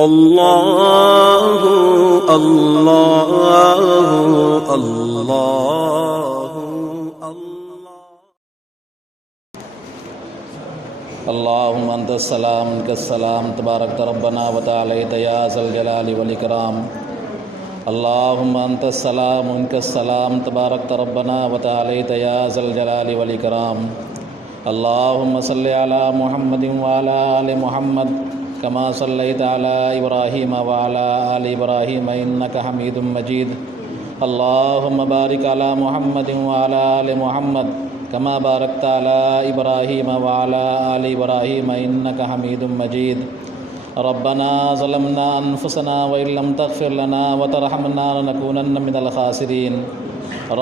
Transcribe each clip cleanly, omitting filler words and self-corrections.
اللہ اللہ اللہ اللہم انت السلام منک السلام تبارک ربنا وتعالیت یا ذا الجلال والاکرام اللہم انت السلام منک السلام تبارک ربنا وتعالیت یا ذا الجلال والاکرام اللہم صلی علی محمد وعلی آل محمد کما صلیت علی ابراہیم وعلی آل ابراہیم انک حمید مجید اللہم بارک علی محمد وعلی آل محمد کما بارکت علی ابراہیم وعلی آل ابراہیم انک حمید مجید ربنا ظلمنا انفسنا وان لم تغفر لنا وترحمنا لنکونن من الخاسرین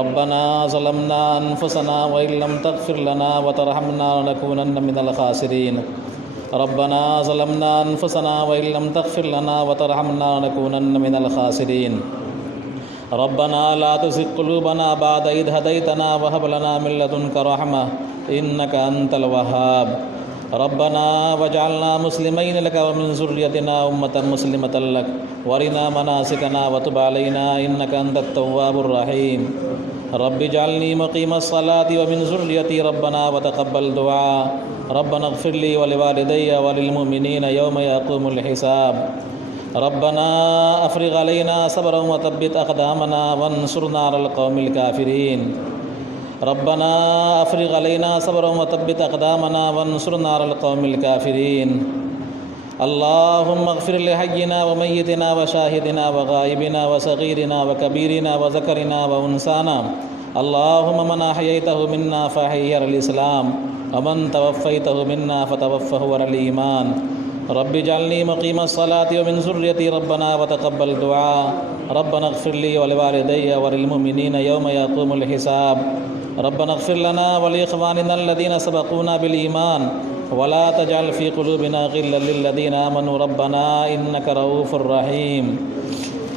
ربنا ظلمنا انفسنا وان لم تغفر لنا وترحمنا لنکونن من الخاسرین ربنا ظلمنا انفسنا وان لم تغفر لنا وترحمنا لنكونن من الخاسرين ربنا لا تزغ قلوبنا بعد إذ هديتنا وهب لنا من لدنك رحمة إنك أنت الوهاب ربنا واجعلنا مسلمين لك ومن ذريتنا أمة مسلمة لك وارنا مناسكنا وتب علينا إنك أنت التواب الرحيم رب اجعلني مقيم الصلاة ومن ذريتي ربنا وتقبل دعاء ربنا اغفر لي ولوالدي وللمؤمنين يوم يقوم الحساب ربنا افرغ علينا صبرا وثبت اقدامنا وانصرنا على القوم الكافرين ربنا افرغ علينا صبرا وثبت اقدامنا وانصرنا على القوم الكافرين اللهم اغفر لحينا وميتنا وشاهدنا وغائبنا وصغيرنا وكبيرنا وذكرنا وانثانا اللهم من احييته منا فاحيه على الاسلام ومن توفيته منا فتوفه على الايمان رب اجعلني مقيم الصلاة ومن ذريتي ربنا وتقبل دعاء ربنا اغفر لي ولوالدي وللمؤمنين يوم يقوم الحساب ربنا اغفر لنا ولإخواننا الذين سبقونا بالإيمان ولا تجعل في قلوبنا غلا للذين آمنوا ربنا إنك رؤوف رحيم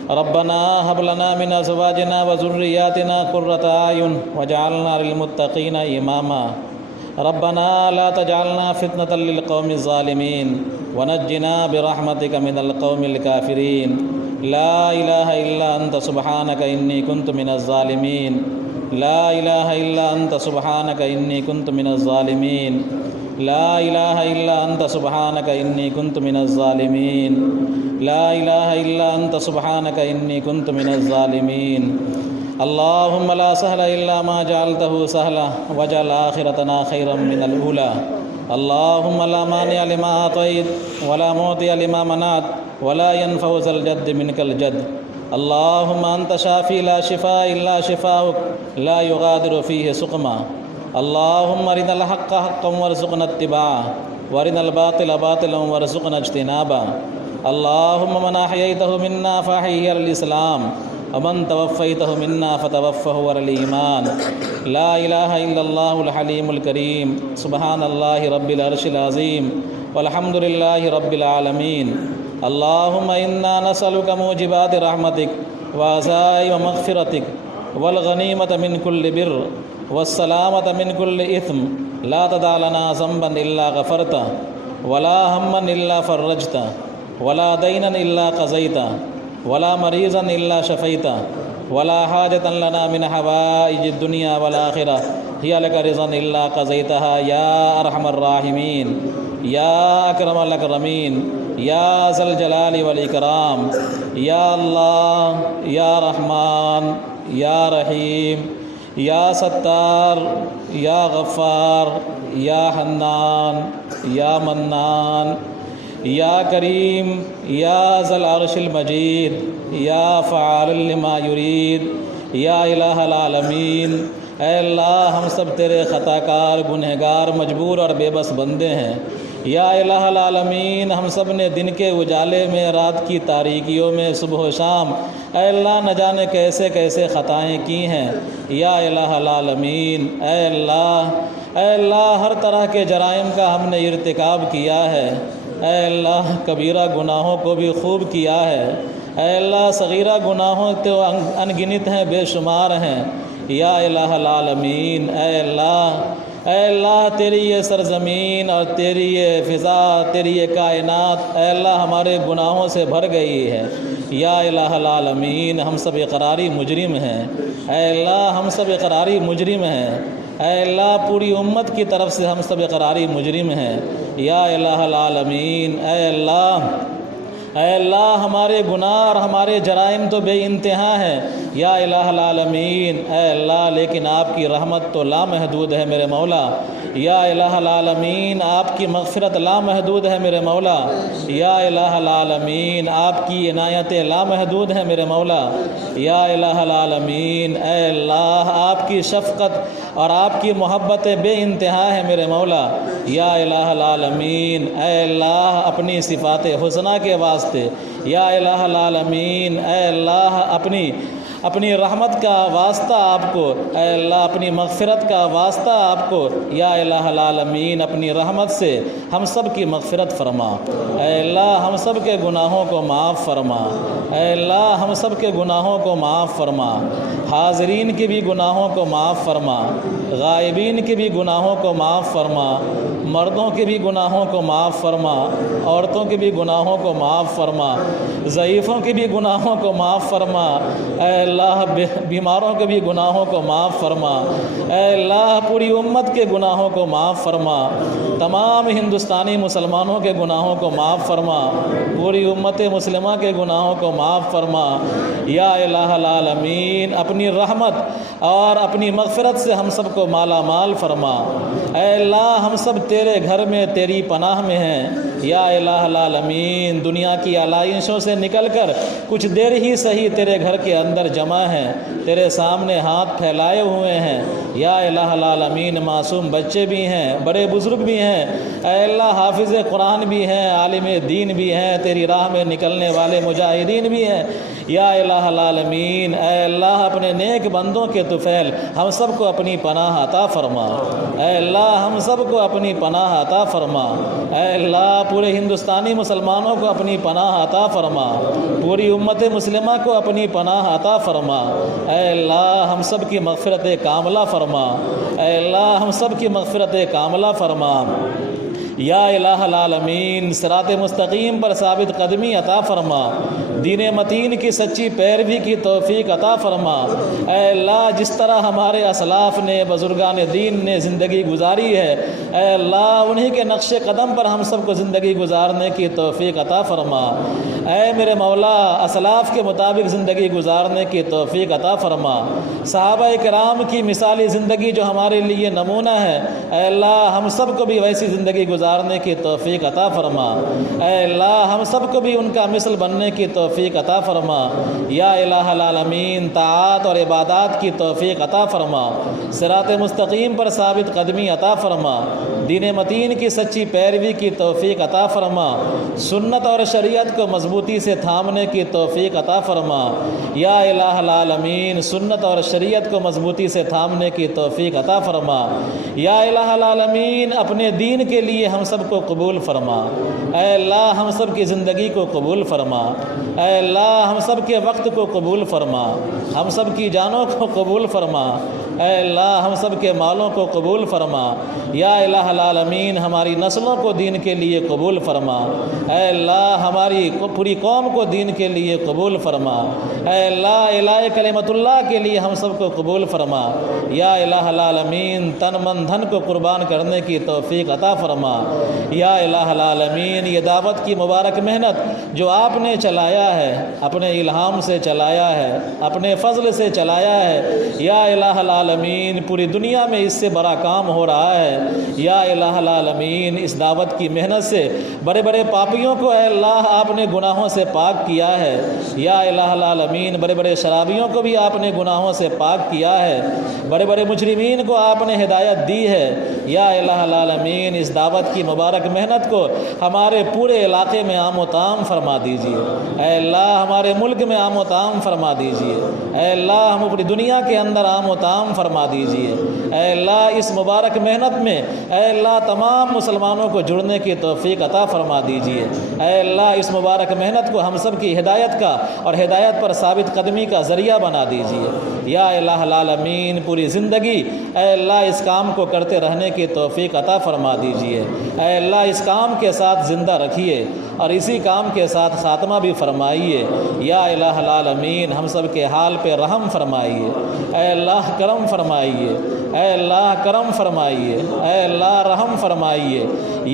ربنا هب لنا من أزواجنا وذرياتنا قرة أعين واجعلنا للمتقين إماما ربنا لا تجعلنا فتنة للقوم الظالمين ونجنا برحمتك من القوم الكافرين لا إله إلا أنت سبحانك إني كنت من الظالمين لا إله إلا أنت سبحانك إني كنت من الظالمين لا إله إلا أنت سبحانك إني كنت من الظالمين لا إله إلا أنت سبحانك إني كنت من الظالمين اللهم لا سهل إلا ما جعلته سهلا واجعل آخرتنا خيرا من الأولى اللهم لا مانع لما أعطيت ولا معطي لما منعت ولا ينفع ذا الجد منك الجد اللهم أنت شافي لا شفاء إلا شفاؤك لا يغادر فيه سقما اللهم أرنا الحق حقا وارزقنا اتباعه وأرنا الباطل باطلا وارزقنا اجتنابه اللهم من أحييته منا فأحيه على الإسلام ومن توفيته منا فتوفه على الإيمان لا إله إلا الله الحليم الكريم سبحان الله رب العرش العظيم والحمد لله رب العالمين اللهم إنا نسألك موجبات رحمتك وعزائم مغفرتك والغنيمة من كل بر والسلامة من كل إثم لا تدع لنا ذنبا إلا غفرته ولا هما إلا فرجته ولا دينا إلا قضيته ولا مريضا إلا شفيته ولا حاجة لنا من حوائج الدنيا والآخرة هي لك رضا إلا قضيتها يا أرحم الراحمين يا أكرم الأكرمين يا ذا الجلال والإكرام يا الله يا رحمن يا رحيم يا ستار يا غفار يا حنان يا منان یا کریم یا ذا العرش المجید یا فعال لما یرید یا الہ العالمین اے اللہ ہم سب تیرے خطا کار گنہگار مجبور اور بے بس بندے ہیں یا الہ العالمین ہم سب نے دن کے اجالے میں رات کی تاریکیوں میں صبح و شام اے اللہ نہ جانے کیسے کیسے خطائیں کی ہیں یا الہ العالمین اے اللہ ہر طرح کے جرائم کا ہم نے ارتکاب کیا ہے اے اللہ کبیرہ گناہوں کو بھی خوب کیا ہے اے اللہ صغیرہ گناہوں تو ان گنت ہیں بے شمار ہیں یا الہ العالمین اے اللہ اے اللہ تیری یہ سرزمین اور تیری یہ فضا، تیری یہ کائنات اے اللہ ہمارے گناہوں سے بھر گئی ہے۔ یا الہ العالمین ہم سب اقراری مجرم ہیں، اے اللہ ہم سب اقراری مجرم ہیں، اے اللہ پوری امت کی طرف سے ہم سب اقراری مجرم ہیں۔ یا الہ العالمین اے اللہ ہمارے گناہ اور ہمارے جرائم تو بے انتہا ہیں یا الہ العالمین، اے اللہ لیکن آپ کی رحمت تو لامحدود ہے میرے مولا۔ یا الہ العالمین آپ کی مغفرت لامحدود ہے میرے مولا۔ یا الہ العالمین آپ کی عنایت لامحدود ہے میرے مولا۔ یا الہ العالمین اے اللہ آپ کی شفقت اور آپ کی محبت بے انتہا ہے میرے مولا۔ یا الہ العالمین اے اللہ اپنی صفات حسنہ کے واسطے یا الہ العالمین اے اللہ اپنی رحمت کا واسطہ آپ کو، اے اللہ اپنی مغفرت کا واسطہ آپ کو، یا الہ العالمین اپنی رحمت سے ہم سب کی مغفرت فرما۔ اے اللہ ہم سب کے گناہوں کو معاف فرما، اے اللہ ہم سب کے گناہوں کو معاف فرما، حاضرین کے بھی گناہوں کو معاف فرما، غائبین کے بھی گناہوں کو معاف فرما، مردوں کے بھی گناہوں کو معاف فرما، عورتوں کے بھی گناہوں کو معاف فرما، ضعیفوں کے بھی گناہوں کو معاف فرما، اے اللہ بیماروں کے بھی گناہوں کو معاف فرما، اے اللہ پوری امت کے گناہوں کو معاف فرما، تمام ہندوستانی مسلمانوں کے گناہوں کو معاف فرما، پوری امت مسلمہ کے گناہوں کو معاف فرما۔ یا الہ العالمین اپنی رحمت اور اپنی مغفرت سے ہم سب کو مالا مال فرما۔ اے اللہ ہم سب تیرے گھر میں تیری پناہ میں ہیں، یا الہ العالمین دنیا کی علائشوں سے نکل کر کچھ دیر ہی صحیح تیرے گھر کے اندر جمع ہیں، تیرے سامنے ہاتھ پھیلائے ہوئے ہیں، یا الہ العالمین معصوم بچے بھی ہیں، بڑے بزرگ بھی ہیں، اے اللہ حافظ قرآن بھی ہیں، عالم دین بھی ہیں، تیری راہ میں نکلنے والے مجاہدین بھی ہیں، یا الہ العالمین اے اللہ اپنے نیک بندوں کے طفیل ہم سب کو اپنی پناہ عطا فرما۔ اے اللہ ہم سب کو اپنی پناہ عطا فرما، اے اللہ پورے ہندوستانی مسلمانوں کو اپنی پناہ عطا فرما، پوری امت مسلمہ کو اپنی پناہ عطا فرما، اے اللہ ہم سب کی مغفرت کاملہ فرما، اے اللہ ہم سب کی مغفرت کاملہ فرما۔ یا الہ العالمین صراط مستقیم پر ثابت قدمی عطا فرما، دین متین کی سچی پیروی کی توفیق عطا فرما۔ اے اللہ جس طرح ہمارے اسلاف نے بزرگان دین نے زندگی گزاری ہے، اے اللہ انہی کے نقش قدم پر ہم سب کو زندگی گزارنے کی توفیق عطا فرما۔ اے میرے مولا اسلاف کے مطابق زندگی گزارنے کی توفیق عطا فرما۔ صحابہ کرام کی مثالی زندگی جو ہمارے لیے نمونہ ہے، اے اللہ ہم سب کو بھی ویسی زندگی گزارنے کی توفیق عطا فرما۔ اے اللہ ہم سب کو بھی ان کا مثل بننے کی توفیق عطا فرما۔ یا الہ العالمین طاعات اور عبادات کی توفیق عطا فرما، صراط مستقیم پر ثابت قدمی عطا فرما، دین متین کی سچی پیروی کی توفیق عطا فرما، سنت اور شریعت کو مضبوطی سے تھامنے کی توفیق عطا فرما۔ یا الہ العالمین سنت اور شریعت کو مضبوطی سے تھامنے کی توفیق عطا فرما۔ یا الہ العالمین اپنے دین کے لیے ہم سب کو قبول فرما۔ اے اللہ ہم سب کی زندگی کو قبول فرما، اے اللہ ہم سب کے وقت کو قبول فرما، ہم سب کی جانوں کو قبول فرما، اے اللہ ہم سب کے مالوں کو قبول فرما۔ یا الہ العالمین ہماری نسلوں کو دین کے لیے قبول فرما، اے اللہ ہماری پوری قوم کو دین کے لیے قبول فرما، اے اللہ الہ کلمت اللہ کے لیے ہم سب کو قبول فرما۔ یا الہ العالمین تن من دھن کو قربان کرنے کی توفیق عطا فرما۔ یا الہ العالمین یہ دعوت کی مبارک محنت جو آپ نے چلایا ہے، اپنے الہام سے چلایا ہے، اپنے فضل سے چلایا ہے، یا الہ العالمین پوری دنیا میں اس سے بڑا کام ہو رہا ہے۔ یا الہ العالمین اس دعوت کی محنت سے بڑے بڑے پاپیوں کو اے اللہ آپ نے گناہوں سے پاک کیا ہے۔ یا الہ العالمین بڑے بڑے شرابیوں کو بھی آپ نے گناہوں سے پاک کیا ہے، بڑے بڑے مجرمین کو آپ نے ہدایت دی ہے۔ یا الہ العالمین اس دعوت کی مبارک محنت کو ہمارے پورے علاقے میں عام و تام فرما دیجیے، اے اللہ ہمارے ملک میں عام و تام فرما دیجیے، اے اللہ ہم پوری دنیا کے اندر عام و تام رحم فرما دیجیے۔ اے اللہ اس مبارک محنت میں اے اللہ تمام مسلمانوں کو جڑنے کی توفیق عطا فرما دیجیے۔ اے اللہ اس مبارک محنت کو ہم سب کی ہدایت کا اور ہدایت پر ثابت قدمی کا ذریعہ بنا دیجیے۔ یا الہ العالمین پوری زندگی اے اللہ اس کام کو کرتے رہنے کی توفیق عطا فرما دیجیے۔ اے اللہ اس کام کے ساتھ زندہ رکھیے اور اسی کام کے ساتھ خاتمہ بھی فرمائیے۔ یا الہ العالمین ہم سب کے حال پہ رحم فرمائیے۔ اے اللہ کرم فرمائیے۔ اے اللہ کرم فرمائیے۔ اے اللہ رحم فرمائیے۔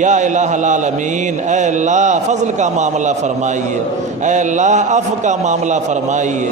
یا الہ العالمین اے اللہ فضل کا معاملہ فرمائیے۔ اے اللہ عفو کا معاملہ فرمائیے۔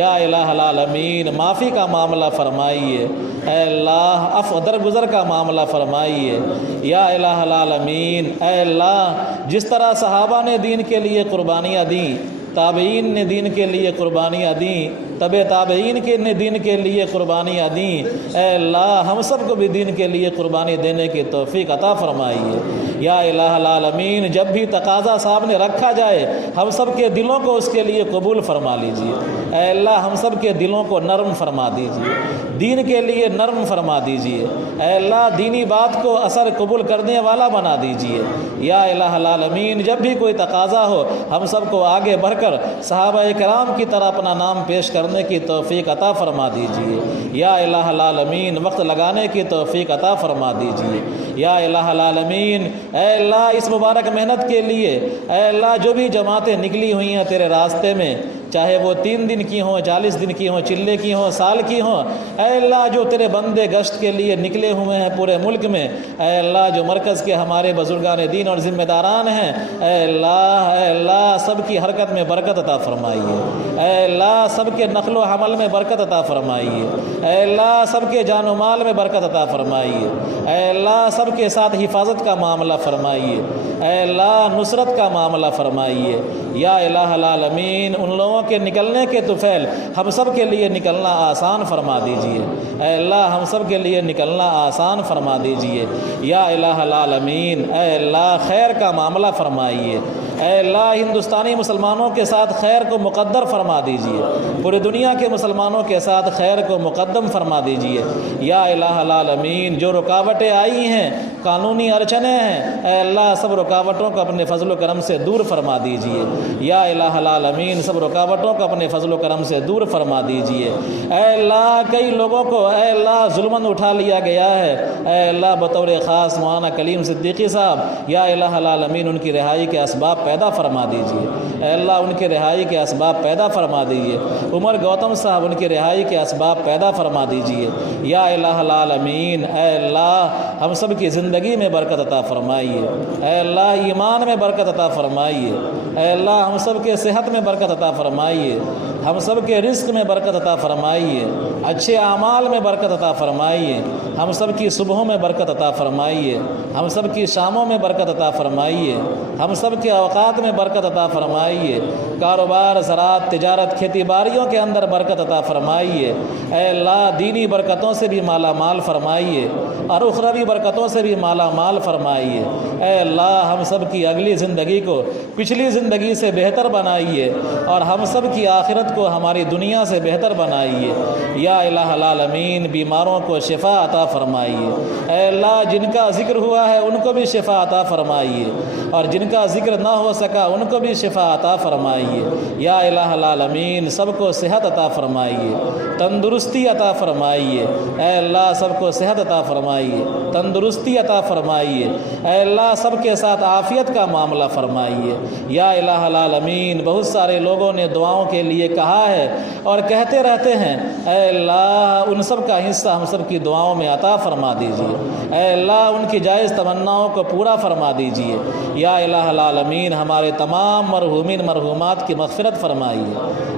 یا الہ العالمین معافی کا معاملہ فرمائیے۔ اے اللہ عفو درگزر کا معاملہ فرمائیے۔ یا الہ العالمین اے اللہ جس طرح صحابہ نے دین کے لیے قربانیاں دیں، تابعین نے دین کے لیے قربانیاں دیں، تبع تابعین نے دین کے لیے قربانیاں دیں، اے اللہ ہم سب کو بھی دین کے لیے قربانی دینے کی توفیق عطا فرمائیے۔ یا الہ العالمین جب بھی تقاضا سامنے رکھا جائے ہم سب کے دلوں کو اس کے لیے قبول فرما لیجیے۔ اے اللہ ہم سب کے دلوں کو نرم فرما دیجیے، دین کے لیے نرم فرما دیجیے۔ اے اللہ دینی بات کو اثر قبول کرنے والا بنا دیجیے۔ یا الہ العالمین جب بھی کوئی تقاضا ہو ہم سب کو آگے بڑھ کر صحابہ کرام کی طرح اپنا نام پیش کرنے کی توفیق عطا فرما دیجیے۔ یا الہ العالمین وقت لگانے کی توفیق عطا فرما دیجیے۔ یا الہ العالمین اے اللہ اس مبارک محنت کے لیے اے اللہ جو بھی جماعتیں نکلی ہوئی ہیں تیرے راستے میں، چاہے وہ 3 دن کی ہوں، 40 دن کی ہوں، چلے کی ہوں، سال کی ہوں، اے اللہ جو تیرے بندے گشت کے لیے نکلے ہوئے ہیں پورے ملک میں، اے اللہ جو مرکز کے ہمارے بزرگان دین اور ذمہ داران ہیں، اے اللہ سب کی حرکت میں برکت عطا فرمائیے۔ اے اللہ سب کے نقل و حمل میں برکت عطا فرمائیے۔ اے اللہ سب کے جان و مال میں برکت عطا فرمائیے۔ اے اللہ سب کے ساتھ حفاظت کا معاملہ فرمائیے۔ اے اللہ نصرت کا معاملہ فرمائیے۔ یا الہ العالمین ان لوگوں کے نکلنے کے طفیل ہم سب کے لیے نکلنا آسان فرما دیجیے۔ اے اللہ ہم سب کے لیے نکلنا آسان فرما دیجیے۔ یا الہ العالمین اے اللہ خیر کا معاملہ فرمائیے۔ اے اللہ ہندوستانی مسلمانوں کے ساتھ خیر کو مقدر فرما دیجیے، پوری دنیا کے مسلمانوں کے ساتھ خیر کو مقدم فرما دیجیے۔ یا الہ العالمین جو رکاوٹیں آئی ہیں، قانونی ارچنیں ہیں، اے اللہ سب رکاوٹوں کو اپنے فضل و کرم سے دور فرما دیجیے۔ یا الہ العالمین سب رکاوٹوں کو اپنے فضل و کرم سے دور فرما دیجیے۔ اے اللہ کئی لوگوں کو اے اللہ ظلماً اٹھا لیا گیا ہے، اے اللہ بطور خاص مولانا کلیم صدیقی صاحب یا الہ العالمین ان کی رہائی کے اسباب پیدا فرما دیجیے۔ اے اللہ ان کے رہائی کے اسباب پیدا فرما دیجیے۔ عمر گوتم صاحب ان کی رہائی کے اسباب پیدا فرما دیجیے۔ یا الہ العالمین اے اللہ ہم سب کی زندگی میں برکت عطا فرمائیے۔ اے اللہ ایمان میں برکت عطا فرمائیے۔ اے اللہ ہم سب کے صحت میں برکت عطا فرمائیے، ہم سب کے رزق میں برکت عطا فرمائیے، اچھے اعمال میں برکت عطا فرمائیے، ہم سب کی صبحوں میں برکت عطا فرمائیے، ہم سب کی شاموں میں برکت عطا فرمائیے، ہم سب کے اوقات میں برکت عطا فرمائیے، کاروبار زراعت تجارت کھیتی باڑیوں کے اندر برکت عطا فرمائیے۔ اے اللہ دینی برکتوں سے بھی مالا مال فرمائیے اور اخروی برکتوں سے بھی مالا مال فرمائیے۔ اے اللہ ہم سب کی اگلی زندگی کو پچھلی زندگی سے بہتر بنائیے اور ہم سب کی آخرت کو ہماری دنیا سے بہتر بنائیے۔ یا الہ العالمین بیماروں کو شفا عطا فرمائیے۔ اے اللہ جن کا ذکر ہوا ہے ان کو بھی شفا عطا فرمائیے اور جن کا ذکر نہ ہو سکا ان کو بھی شفا عطا فرمائیے۔ یا الہ العالمین سب کو صحت عطا فرمائیے، تندرستی عطا فرمائیے۔ اے اللہ سب کو صحت عطا فرمائیے، تندرستی عطا فرمائیے۔ اے اللہ سب کے ساتھ عافیت کا معاملہ فرمائیے۔ یا الہ العالمین بہت سارے لوگوں نے دعاؤں کے لیے کہا ہے اور کہتے رہتے ہیں، اے اللہ ان سب کا حصہ ہم سب کی دعاؤں میں عطا فرما دیجیے۔ اے اللہ ان کی جائز تمناؤں کو پورا فرما دیجیے۔ یا الہ العالمین ہمارے تمام مرحومین مرحومات کی مغفرت فرمائیے۔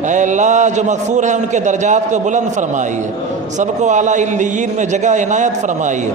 اے اللہ جو مغفور ہیں ان کے درجات کو بلند فرمائیے، سب کو اعلیٰ علیین میں جگہ عنایت فرمائیے،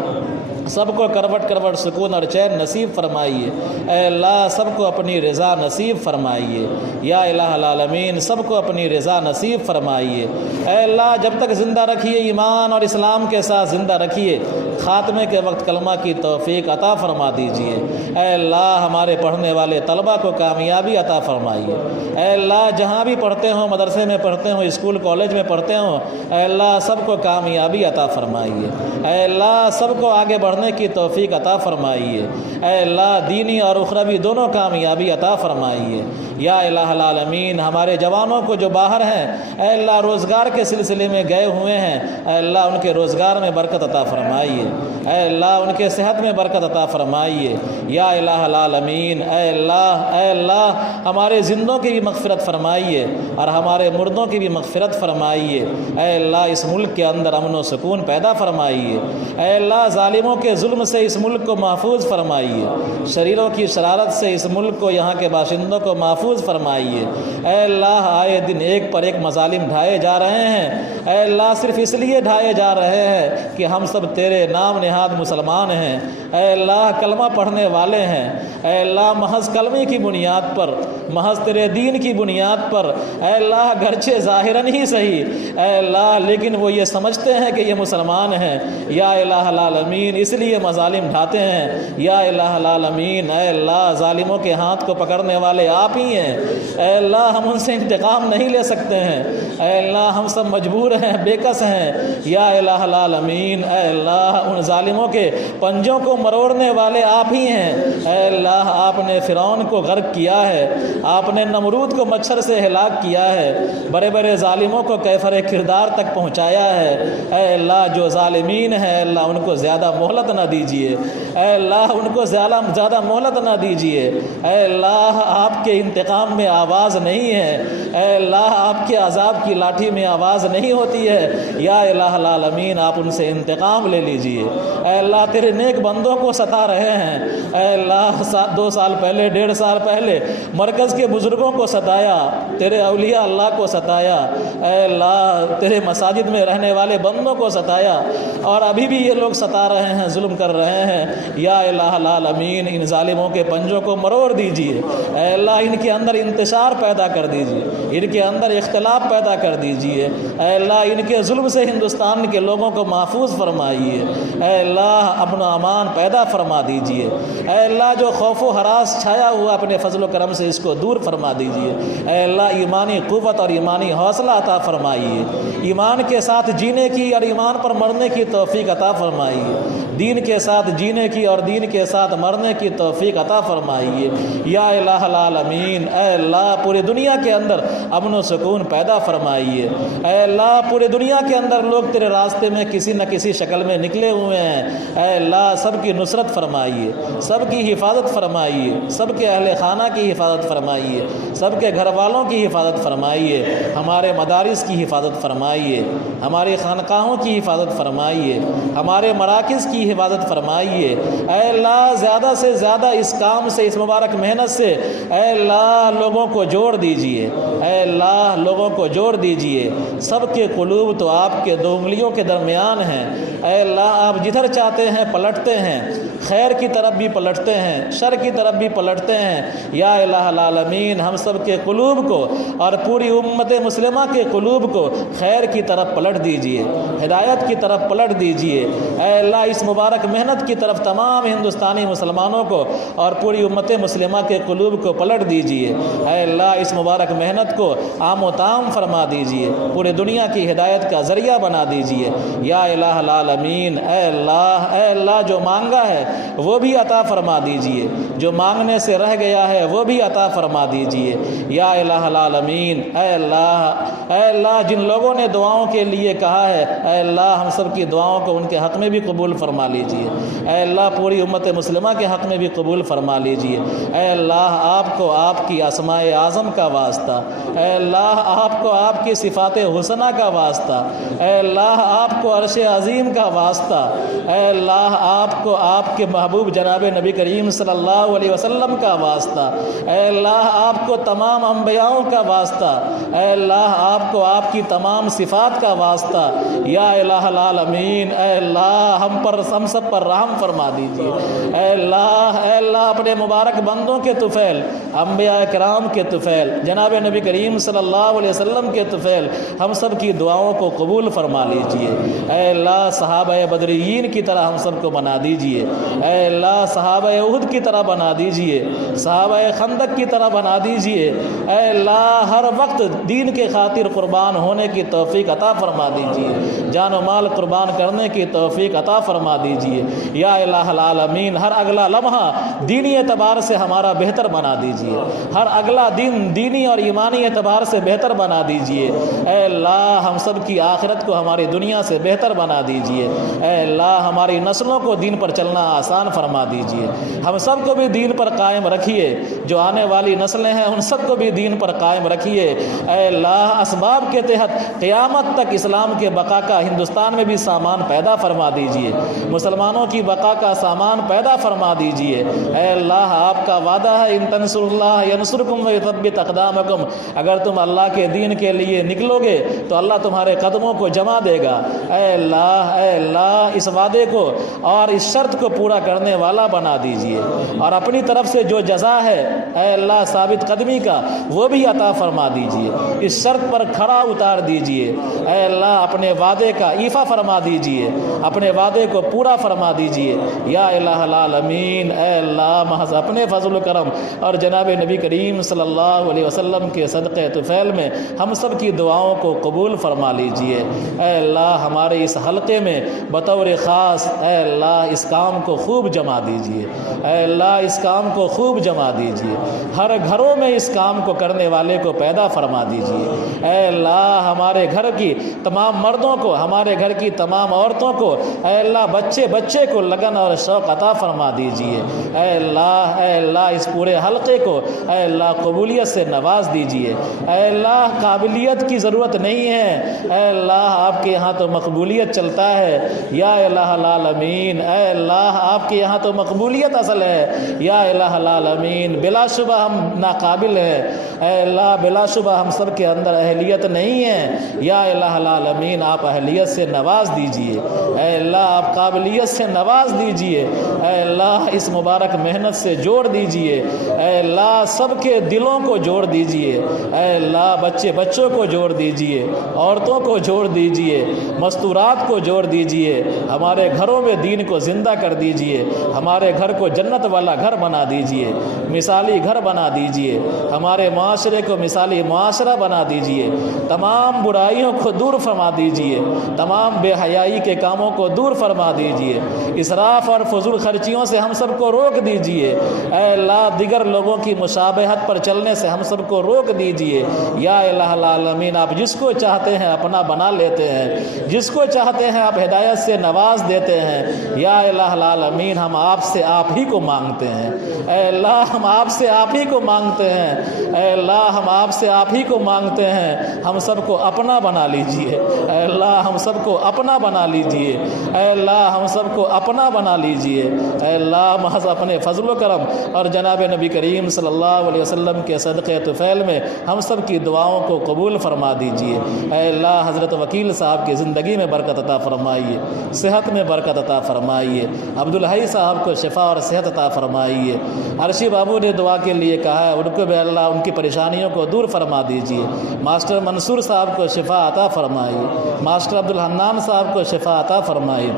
سب کو کروٹ کروٹ سکون اور چین نصیب فرمائیے۔ اے اللہ سب کو اپنی رضا نصیب فرمائیے۔ یا الہ العالمین سب کو اپنی رضا نصیب فرمائیے۔ اے اللہ جب تک زندہ رکھیے ایمان اور اسلام کے ساتھ زندہ رکھیے، خاتمے کے وقت کلمہ کی توفیق عطا فرما دیجیے۔ اے اللہ ہمارے پڑھنے والے طلبہ کو کامیابی عطا فرمائیے۔ اے اللہ جہاں بھی پڑھتے ہوں، مدرسے میں پڑھتے ہوں، اسکول کالج میں پڑھتے ہوں، اے اللہ سب کو کامیابی عطا فرمائیے۔ اے اللہ سب کو آگے بڑھنے کی توفیق عطا فرمائیے۔ اے اللہ دینی اور اخروی دونوں کامیابی عطا فرمائیے۔ یا الہ العالمین ہمارے جوانوں کو جو باہر ہیں، اے اللہ روزگار کے سلسلے میں گئے ہوئے ہیں، اے اللہ ان کے روزگار میں برکت عطا فرمائیے۔ اے اللہ ان کے صحت میں برکت عطا فرمائیے۔ یا الہ العالمین اے اللہ ہمارے زندوں کی بھی مغفرت فرمائیے اور ہمارے مردوں کی بھی مغفرت فرمائیے۔ اے اللہ اس ملک کے اندر امن و سکون پیدا فرمائیے۔ اے اللہ ظالموں کے ظلم سے اس ملک کو محفوظ فرمائیے، شریروں کی شرارت سے اس ملک کو، یہاں کے باشندوں کو محفوظ فرمائیے۔ اے اللہ آئے دن ایک پر ایک مظالم ڈھائے جا رہے ہیں، اے اللہ صرف اس لیے ڈھائے جا رہے ہیں کہ ہم سب تیرے نام نہاد مسلمان ہیں، اے اللہ کلمہ پڑھنے والے ہیں، اے اللہ محض کلمے کی بنیاد پر، محض تیرے دین کی بنیاد پر، اے اللہ گرچہ ظاہراً ہی صحیح اے اللہ لیکن وہ یہ سمجھتے ہیں کہ یہ مسلمان ہیں۔ یا الہ العالمین اس لیے مظالم ڈھاتے ہیں۔ یا الہ العالمین اے اللہ ظالموں کے ہاتھ کو پکڑنے والے آپ ہی ہیں، اے اللہ ہم ان سے انتقام نہیں لے سکتے ہیں، اے اللہ ہم سب مجبور ہیں، بے کس ہیں۔ یا الہ العالمین اے اللہ ان ظالموں کے پنجوں کو مروڑنے والے آپ ہی ہیں، اے اللہ آپ نے فرعون کو غرق کیا ہے، آپ نے نمرود کو مچھر سے ہلاک کیا ہے، بڑے بڑے ظالموں کو کیفر کردار تک پہنچایا ہے۔ اے اللہ جو ظالمین ہیں اللہ ان کو زیادہ مہلت نہ دیجیے، اے اللہ ان کو زیادہ مہلت نہ دیجیے۔ اے اللہ آپ کے انتقام میں آواز نہیں ہے، اے اللہ آپ کے عذاب کی لاٹھی میں آواز نہیں ہوتی ہے۔ یا الہ العالمین آپ ان سے انتقام لے لیجیے۔ اے اللہ تیرے نیک بندوں کو ستا رہے ہیں، اے اللہ 2 سال پہلے 1.5 سال پہلے مرکز کے بزرگوں کو ستایا، تیرے اولیاء اللہ کو ستایا، اے اللہ تیرے مساجد میں رہنے والے بندوں کو ستایا، اور ابھی بھی یہ لوگ ستا رہے ہیں، ظلم کر رہے ہیں۔ یا الہ العالمین ان ظالموں کے پنجوں کو مروڑ دیجیے، اے اللہ ان کے اندر انتشار پیدا کر دیجیے، ان کے اندر اختلاف پیدا کر دیجیے، اے اللہ ان کے ظلم سے ہندوستان کے لوگوں کو محفوظ فرمائیے، اے اللہ امن و امان پیدا فرما دیجیے، اے اللہ جو خوف و ہراس چھایا ہوا اپنے فضل و کرم سے اس کو دور فرما دیجیے، اے اللہ ایمانی قوت اور ایمانی حوصلہ عطا فرمائیے، ایمان کے ساتھ جینے کی اور ایمان پر مرنے کی توفیق عطا فرمائیے، دین کے ساتھ جینے کی اور دین کے ساتھ مرنے کی توفیق عطا فرمائیے۔ یا الہ العالمین اے اللہ پوری دنیا کے اندر امن و سکون پیدا فرمائیے، اے اللہ پوری دنیا کے اندر لوگ تیرے راستے میں کسی نہ کسی شکل میں نکلے ہوئے ہیں، اے اللہ سب کی نصرت فرمائیے، سب کی حفاظت فرمائیے، سب کے اہل خانہ کی حفاظت فرمائیے، سب کے گھر والوں کی حفاظت فرمائیے، ہمارے مدارس کی حفاظت فرمائیے، ہماری خانقاہوں کی حفاظت فرمائیے، ہمارے مراکز کی حفاظت فرمائیے، اے اللہ زیادہ سے زیادہ اس کام سے، اس مبارک محنت سے اے اللہ لوگوں کو جوڑ دیجیے، اے اللہ لوگوں کو جوڑ دیجیے۔ سب کے قلوب تو آپ کے 2 انگلیوں کے درمیان ہیں، اے اللہ آپ جدھر چاہتے ہیں پلٹتے ہیں، خیر کی طرف بھی پلٹتے ہیں، شر کی طرف بھی پلٹتے ہیں۔ یا الہ العالمین ہم سب کے قلوب کو اور پوری امت مسلمہ کے قلوب کو خیر کی طرف پلٹ دیجیے، ہدایت کی طرف پلٹ دیجیے، اے اللہ اس مبارک محنت کی طرف تمام ہندوستانی مسلمانوں کو اور پوری امت مسلمہ کے قلوب کو پلٹ دیجیے، اے اللہ اس مبارک محنت کو عام و تام فرما دیجیے، پورے دنیا کی ہدایت کا ذریعہ بنا دیجیے۔ یا الہ العالمین اے اللہ جو مانگا ہے وہ بھی عطا فرما دیجیے، جو مانگنے سے رہ گیا ہے وہ بھی عطا فرما دیجیے۔ یا الہ العالمین اے اللہ جن لوگوں نے دعاؤں کے لیے کہا ہے اے اللہ ہم سب کی دعاؤں کو ان کے حق میں بھی قبول فرما لیجیے، اے اللہ پوری امت مسلمہ کے حق میں بھی قبول فرما لیجیے۔ اے اللہ آپ کو آپ کی اسماء اعظم کا واسطہ، اے اللہ آپ کو آپ کی صفات حسنہ کا واسطہ، اے اللہ آپ کو عرش عظیم کا واسطہ، اے اللہ آپ کو آپ کے محبوب جناب نبی کریم صلی اللہ علیہ وسلم کا واسطہ، اے اللہ آپ کو تمام انبیاؤں کا واسطہ، اے اللہ آپ کو آپ کی تمام صفات کا واسطہ، یا الہ العالمین اے اللہ ہم سب پر رحم فرما دیجیے، اے اللہ اپنے مبارک بندوں کے طفیل، انبیاء کرام کے طفیل، جناب نبی کریم صلی اللہ علیہ وسلم کے طفیل، ہم سب کی دعاؤں کو قبول فرما لیجیے، اے اللہ صحابہ بدریین کی طرح ہم سب کو بنا دیجیے، اے اللہ صحابہ احد کی طرح بنا دیجیے، صحابہ خندق کی طرح بنا دیجیے، اے اللہ ہر وقت دین کے خاطر قربان ہونے کی توفیق عطا فرما دیجیے، جان و مال قربان کرنے کی توفیق عطا فرما دیجیے، یا الہ العالمین ہر اگلا لمحہ دینی اعتبار سے ہمارا بہتر بنا دیجیے، ہر اگلا دن دینی اور ایمانی اعتبار سے بہتر بنا دیجیے، اے اللہ ہم سب کی آخرت کو ہماری دنیا سے بہتر بنا دیجیے، اے اللہ ہماری نسلوں کو دین پر چلنا آسان فرما دیجیے، ہم سب کو بھی دین پر قائم رکھیے، جو آنے والی نسلیں ہیں ان سب کو بھی دین پر قائم رکھیے، اے اللہ اسباب کے تحت قیامت تک اسلام کے بقا کا ہندوستان میں بھی سامان پیدا فرما دیجیے، مسلمانوں کی بقا کا سامان پیدا فرما دیجیے، اے اللہ آپ کا وعدہ ہے ان تنصر اللہ ینصرکم ویثبت اقدامکم، اگر تم اللہ کے دین کے لیے نکلو گے تو اللہ تمہارے قدموں کو جما دے گا، اے اللہ اس وعدے کو اور اس شرط کو پورا کرنے والا بنا دیجیے، اور اپنی طرف سے جو جزا ہے اے اللہ ثابت قدمی کا وہ بھی عطا فرما دیجیے، اس شرط پر کھڑا اتار دیجیے، اے اللہ اپنے وعدے کا ایفا فرما دیجیے، اپنے وعدے کو پورا فرما دیجیے، یا الہ العالمین اے اللہ محض اپنے فضل و کرم اور جناب نبی کریم صلی اللہ علیہ وسلم کے صدقے طفیل میں ہم سب کی دعاؤں کو قبول فرما لیجیے، اے اللہ ہمارے اس حلقے میں بطور خاص اے اللہ اس کام کو خوب جما دیجیے، اے اللہ اس کام کو خوب جما دیجیے، ہر گھروں میں اس کام کو کرنے والے کو پیدا فرما دیجیے، اے اللہ ہمارے گھر کی تمام مردوں کو، ہمارے گھر کی تمام عورتوں کو، اے اللہ بچے کو لگن اور شوق عطا فرما دیجیے، اے اللہ اس پورے حلقے کو اے اللہ قبولیت سے نواز دیجیے، اے اللہ قابلیت کی ضرورت نہیں ہے، اے اللہ آپ کے یہاں تو مقبولیت چلتا ہے، یا الہ العالمین اے اللہ آپ کے یہاں تو مقبولیت اصل ہے، یا الہ العالمین بلا شبہ ہم ناقابل ہیں، اے اللہ بلا شبہ ہم سب کے اندر اہلیت نہیں ہے، یا الہ العالمین آپ اہلیت سے نواز دیجیے، اے اللہ آپ قابلیت سے نواز دیجیے، اے اللہ اس مبارک محنت سے جوڑ دیجیے، اے اللہ سب کے دلوں کو جوڑ دیجیے، اے اللہ بچوں کو جوڑ دیجیے، عورتوں کو جوڑ دیجیے، مستورات کو جوڑ دیجیے، ہمارے گھروں میں دین کو زندہ کر دیجیے، ہمارے گھر کو جنت والا گھر بنا دیجیے، مثالی گھر بنا دیجیے، ہمارے معاشرے کو مثالی معاشرہ بنا دیجیے، تمام برائیوں کو دور فرما دیجیے، تمام بے حیائی کے کاموں کو دور فرما دیجیے، اسراف اور فضول خرچیوں سے ہم سب کو روک دیجیے، اے اللہ دیگر لوگوں کی مشابہت پر چلنے سے ہم سب کو روک دیجیے، یا الہ العالمین آپ جس کو چاہتے ہیں اپنا بنا لیتے ہیں، جس کو چاہتے ہیں آپ ہدایت سے نواز دیتے ہیں، یا الہ العالمین ہم آپ سے آپ ہی کو مانگتے ہیں، اے اللہ ہم آپ سے آپ ہی کو مانگتے ہیں، اے اللہ ہم آپ سے آپ ہی کو مانگتے ہیں، ہم سب کو اپنا بنا لیجئے، اے اللہ ہم سب کو اپنا بنا لیجئے، اے اللہ ہم سب کو اپنا بنا لیجئے، اے اللہ محض اپنے فضل و کرم اور جناب نبی کریم صلی اللہ علیہ وسلم کے صدقے طفیل میں ہم سب کی دعاؤں کو قبول فرما دیجئے، اے اللہ حضرت وکیل صاحب کی زندگی میں برکت عطا فرمائیے، صحت میں برکت عطا فرمائیے، عبدالحی صاحب کو شفا اور صحت عطا فرمائیے، عرشی بابو نے دعا کے لیے کہا ہے ان کو بھی اللہ ان کی پریشانیوں کو دور فرما دیجئے، ماسٹر منصور صاحب کو شفا عطا فرمائیے، ماسٹر عبدالحنان صاحب کو شفا عطا فرمائیے،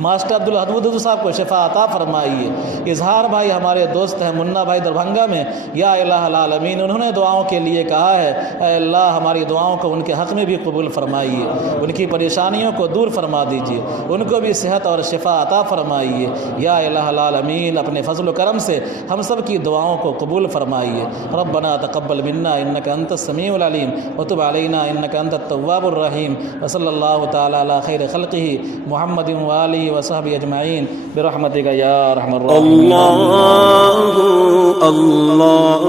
ماسٹر عبدالحدود صاحب کو شفا عطا فرمائیے، اظہار بھائی ہمارے دوست ہیں منا بھائی دربھنگا میں، یا الہ العالمین انہوں نے دعاؤں کے لیے کہا ہے، اے اللہ ہماری دعاؤں کو ان کے حق میں بھی قبول فرمائیے، ان کی پریشانیوں کو دور فرما دیجیے، ان کو بھی صحت اور شفا عطا فرمائیے، یا الہ العالمین اپنے فضل و کرم سے ہم سب کی دعاؤں کو قبول فرمائیے، ربنا تقبل منا انک انت السمیع العلیم وتب علینا انک انت التواب الرحیم، وصلی اللہ تعالی علی خیر خلقہ محمد وآلہ وصحبہ اجمعین برحمتک یا ارحم الراحمین۔ اللہ اللہ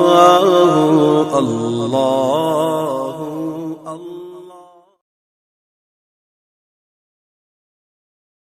اللہ